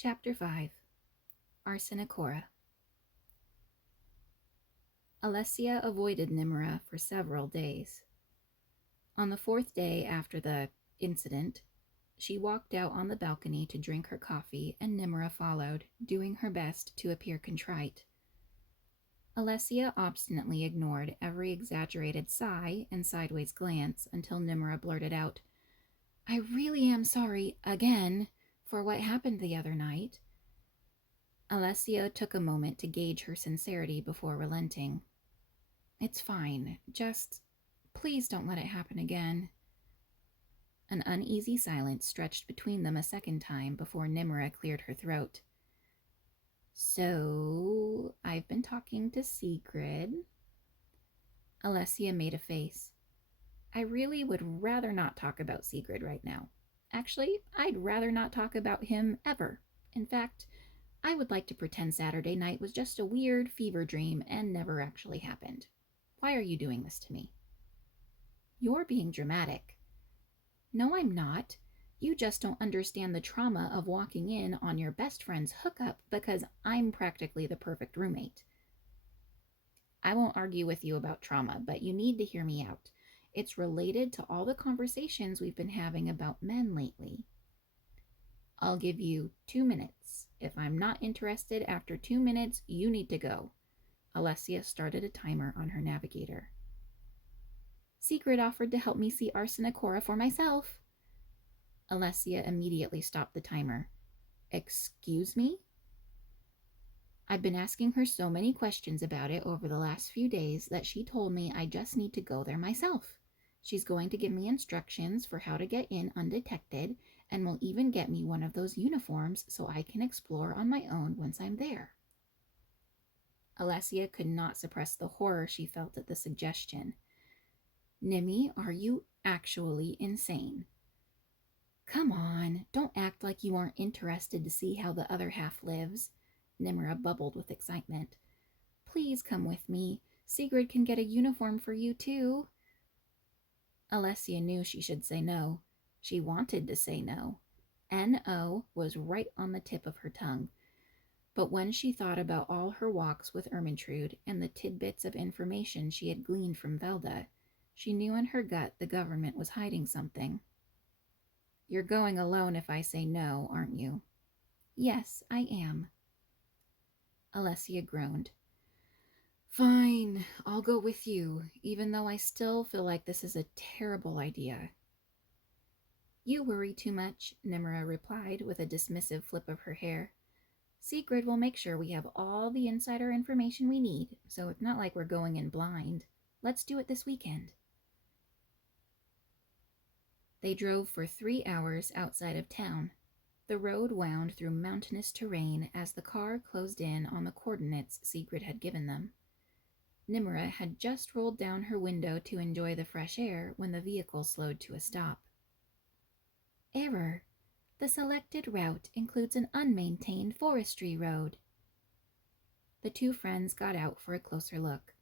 Chapter 5 Arsenichora. Alessia avoided Nimra for several days. On the fourth day after the incident, she walked out on the balcony to drink her coffee, and Nimra followed, doing her best to appear contrite. Alessia obstinately ignored every exaggerated sigh and sideways glance until Nimra blurted out, "I really am sorry, again, for what happened the other night." Alessia took a moment to gauge her sincerity before relenting. "It's fine. Just please don't let it happen again." An uneasy silence stretched between them a second time before Nimra cleared her throat. "So, I've been talking to Sigrid." Alessia made a face. "I really would rather not talk about Sigrid right now. Actually, I'd rather not talk about him ever. In fact, I would like to pretend Saturday night was just a weird fever dream and never actually happened. Why are you doing this to me?" "You're being dramatic." "No, I'm not. You just don't understand the trauma of walking in on your best friend's hookup because I'm practically the perfect roommate." "I won't argue with you about trauma, but you need to hear me out. It's related to all the conversations we've been having about men lately." "I'll give you 2 minutes. If I'm not interested after 2 minutes, you need to go." Alessia started a timer on her navigator. "Sigrid offered to help me see Arsenichora for myself." Alessia immediately stopped the timer. "Excuse me?" "I've been asking her so many questions about it over the last few days that she told me I just need to go there myself. She's going to give me instructions for how to get in undetected, and will even get me one of those uniforms so I can explore on my own once I'm there." Alessia could not suppress the horror she felt at the suggestion. "Nimmy, are you actually insane?" "Come on, don't act like you aren't interested to see how the other half lives." Nimra bubbled with excitement. "Please come with me. Sigrid can get a uniform for you too." Alessia knew she should say no. She wanted to say no. N-O was right on the tip of her tongue. But when she thought about all her walks with Ermentrude and the tidbits of information she had gleaned from Velda, she knew in her gut the government was hiding something. "You're going alone if I say no, aren't you?" "Yes, I am." Alessia groaned. "Fine, I'll go with you, even though I still feel like this is a terrible idea." "You worry too much," Nimra replied with a dismissive flip of her hair. "Sigrid will make sure we have all the insider information we need, so it's not like we're going in blind. Let's do it this weekend." They drove for 3 hours outside of town. The road wound through mountainous terrain as the car closed in on the coordinates Sigrid had given them. Nimra had just rolled down her window to enjoy the fresh air when the vehicle slowed to a stop. "Error. The selected route includes an unmaintained forestry road." The two friends got out for a closer look.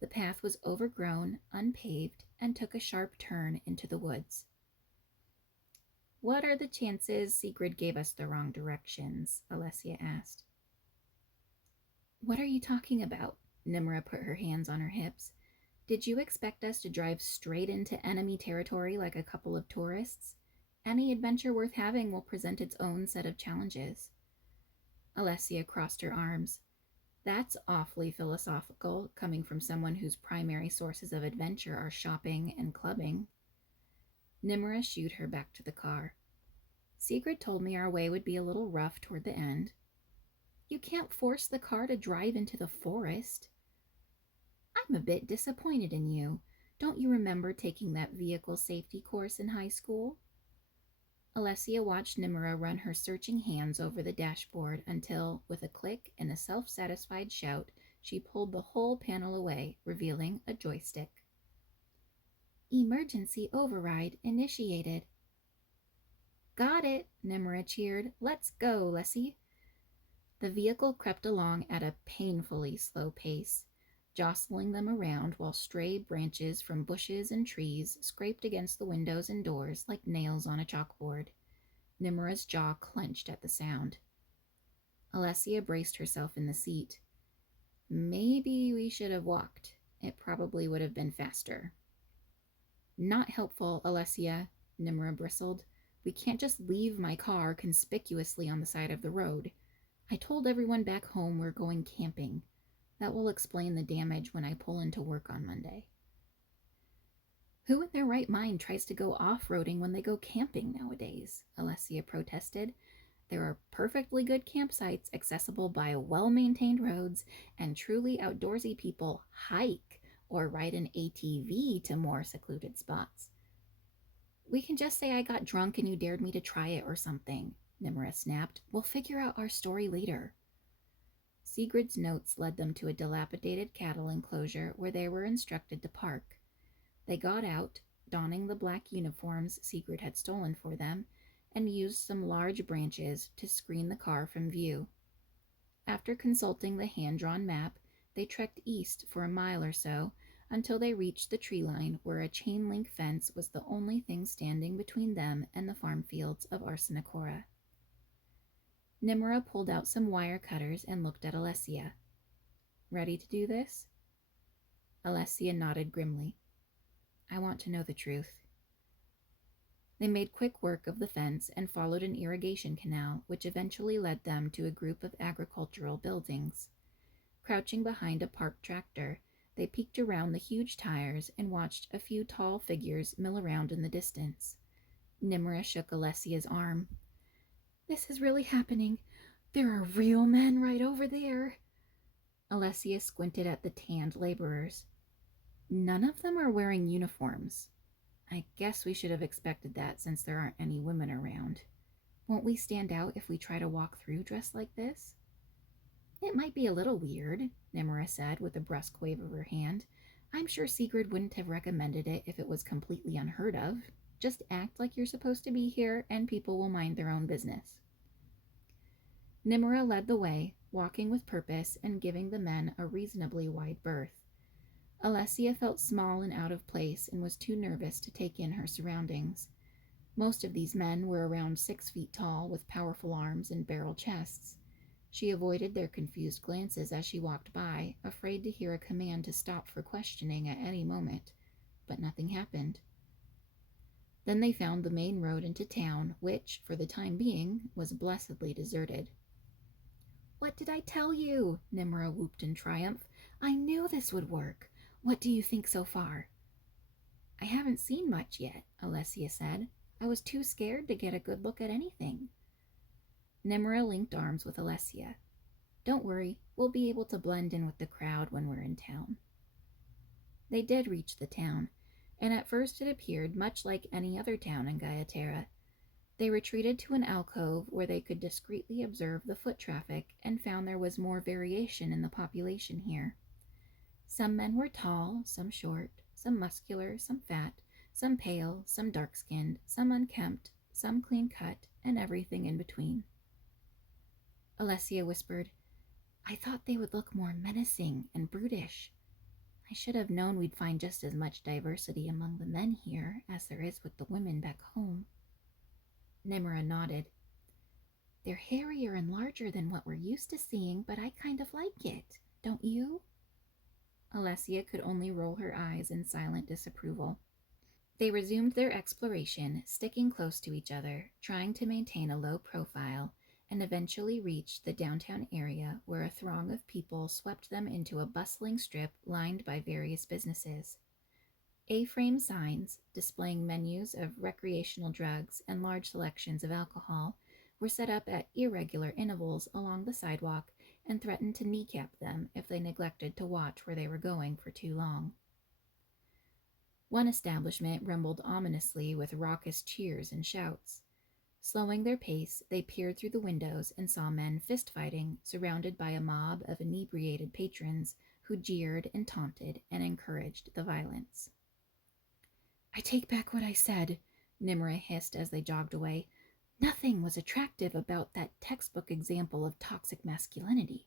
The path was overgrown, unpaved, and took a sharp turn into the woods. "What are the chances Sigrid gave us the wrong directions?" Alessia asked. "What are you talking about?" Nimra put her hands on her hips. "Did you expect us to drive straight into enemy territory like a couple of tourists? Any adventure worth having will present its own set of challenges." Alessia crossed her arms. "That's awfully philosophical, coming from someone whose primary sources of adventure are shopping and clubbing." Nimra shooed her back to the car. "Sigrid told me our way would be a little rough toward the end." "You can't force the car to drive into the forest." "I'm a bit disappointed in you. Don't you remember taking that vehicle safety course in high school?" Alessia watched Nimra run her searching hands over the dashboard until, with a click and a self-satisfied shout, she pulled the whole panel away, revealing a joystick. "Emergency override initiated." "Got it," Nimra cheered. "Let's go, Lessie." The vehicle crept along at a painfully slow pace, jostling them around while stray branches from bushes and trees scraped against the windows and doors like nails on a chalkboard. Nimra's jaw clenched at the sound. Alessia braced herself in the seat. Maybe we should have walked. It probably would have been faster. Not helpful, Alessia, Nimra bristled. We can't just leave my car conspicuously on the side of the road. I told everyone back home we're going camping. That will explain the damage when I pull into work on Monday. Who in their right mind tries to go off-roading when they go camping nowadays? Alessia protested. There are perfectly good campsites accessible by well-maintained roads, and truly outdoorsy people hike or ride an ATV to more secluded spots. We can just say I got drunk and you dared me to try it or something, Nimra snapped. We'll figure out our story later. Sigrid's notes led them to a dilapidated cattle enclosure where they were instructed to park. They got out, donning the black uniforms Sigrid had stolen for them, and used some large branches to screen the car from view. After consulting the hand-drawn map, they trekked east for a mile or so until they reached the tree line where a chain-link fence was the only thing standing between them and the farm fields of Arsenichora. Nimra pulled out some wire cutters and looked at Alessia. Ready to do this? Alessia nodded grimly. I want to know the truth. They made quick work of the fence and followed an irrigation canal, which eventually led them to a group of agricultural buildings. Crouching behind a parked tractor, they peeked around the huge tires and watched a few tall figures mill around in the distance. Nimra shook Alessia's arm. This is really happening. There are real men right over there. Alessia squinted at the tanned laborers. None of them are wearing uniforms. I guess we should have expected that since there aren't any women around. Won't we stand out if we try to walk through dressed like this? It might be a little weird, Nimra said with a brusque wave of her hand. I'm sure Sigrid wouldn't have recommended it if it was completely unheard of. Just act like you're supposed to be here and people will mind their own business. Nimra led the way, walking with purpose and giving the men a reasonably wide berth. Alessia felt small and out of place and was too nervous to take in her surroundings. Most of these men were around 6 feet tall with powerful arms and barrel chests. She avoided their confused glances as she walked by, afraid to hear a command to stop for questioning at any moment, but nothing happened. Then they found the main road into town, which, for the time being, was blessedly deserted. What did I tell you? Nimra whooped in triumph. I knew this would work. What do you think so far? I haven't seen much yet, Alessia said. I was too scared to get a good look at anything. Nimra linked arms with Alessia. Don't worry, we'll be able to blend in with the crowd when we're in town. They did reach the town, and at first it appeared much like any other town in Gaeaterra. They retreated to an alcove where they could discreetly observe the foot traffic and found there was more variation in the population here. Some men were tall, some short, some muscular, some fat, some pale, some dark-skinned, some unkempt, some clean-cut, and everything in between. Alessia whispered, I thought they would look more menacing and brutish. I should have known we'd find just as much diversity among the men here as there is with the women back home. Nimra nodded. They're hairier and larger than what we're used to seeing, but I kind of like it, don't you? Alessia could only roll her eyes in silent disapproval. They resumed their exploration, sticking close to each other, trying to maintain a low profile, and eventually reached the downtown area where a throng of people swept them into a bustling strip lined by various businesses. A-frame signs, displaying menus of recreational drugs and large selections of alcohol, were set up at irregular intervals along the sidewalk and threatened to kneecap them if they neglected to watch where they were going for too long. One establishment rumbled ominously with raucous cheers and shouts. Slowing their pace, they peered through the windows and saw men fist-fighting, surrounded by a mob of inebriated patrons who jeered and taunted and encouraged the violence. I take back what I said, Nimra hissed as they jogged away. Nothing was attractive about that textbook example of toxic masculinity.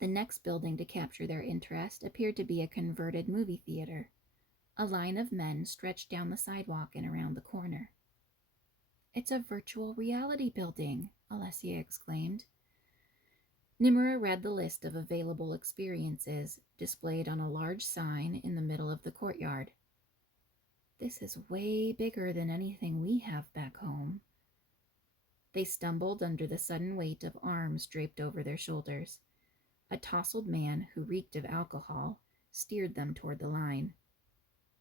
The next building to capture their interest appeared to be a converted movie theater. A line of men stretched down the sidewalk and around the corner. It's a virtual reality building, Alessia exclaimed. Nimura read the list of available experiences displayed on a large sign in the middle of the courtyard. This is way bigger than anything we have back home. They stumbled under the sudden weight of arms draped over their shoulders. A tousled man who reeked of alcohol steered them toward the line.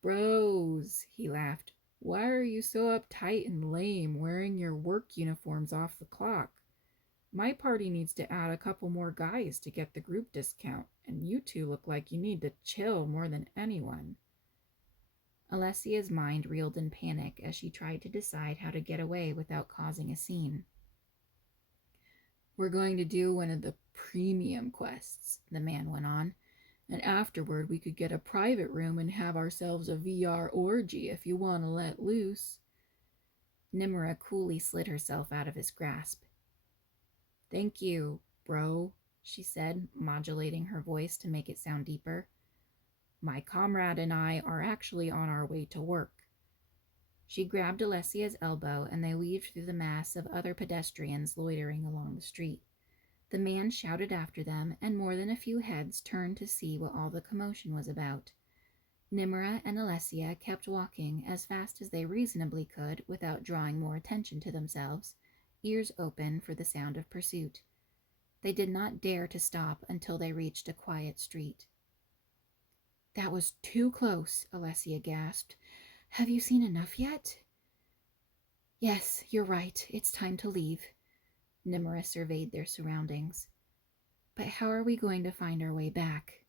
Bros, he laughed. Why are you so uptight and lame wearing your work uniforms off the clock? My party needs to add a couple more guys to get the group discount, and you two look like you need to chill more than anyone. Alessia's mind reeled in panic as she tried to decide how to get away without causing a scene. We're going to do one of the premium quests, the man went on, and afterward we could get a private room and have ourselves a VR orgy if you want to let loose. Nimura coolly slid herself out of his grasp. Thank you, bro, she said, modulating her voice to make it sound deeper. My comrade and I are actually on our way to work. She grabbed Alessia's elbow, and they weaved through the mass of other pedestrians loitering along the street. The man shouted after them, and more than a few heads turned to see what all the commotion was about. Nimura and Alessia kept walking as fast as they reasonably could without drawing more attention to themselves, ears open for the sound of pursuit. They did not dare to stop until they reached a quiet street. That was too close, Alessia gasped. Have you seen enough yet? Yes, you're right. It's time to leave. Nimura surveyed their surroundings. But how are we going to find our way back?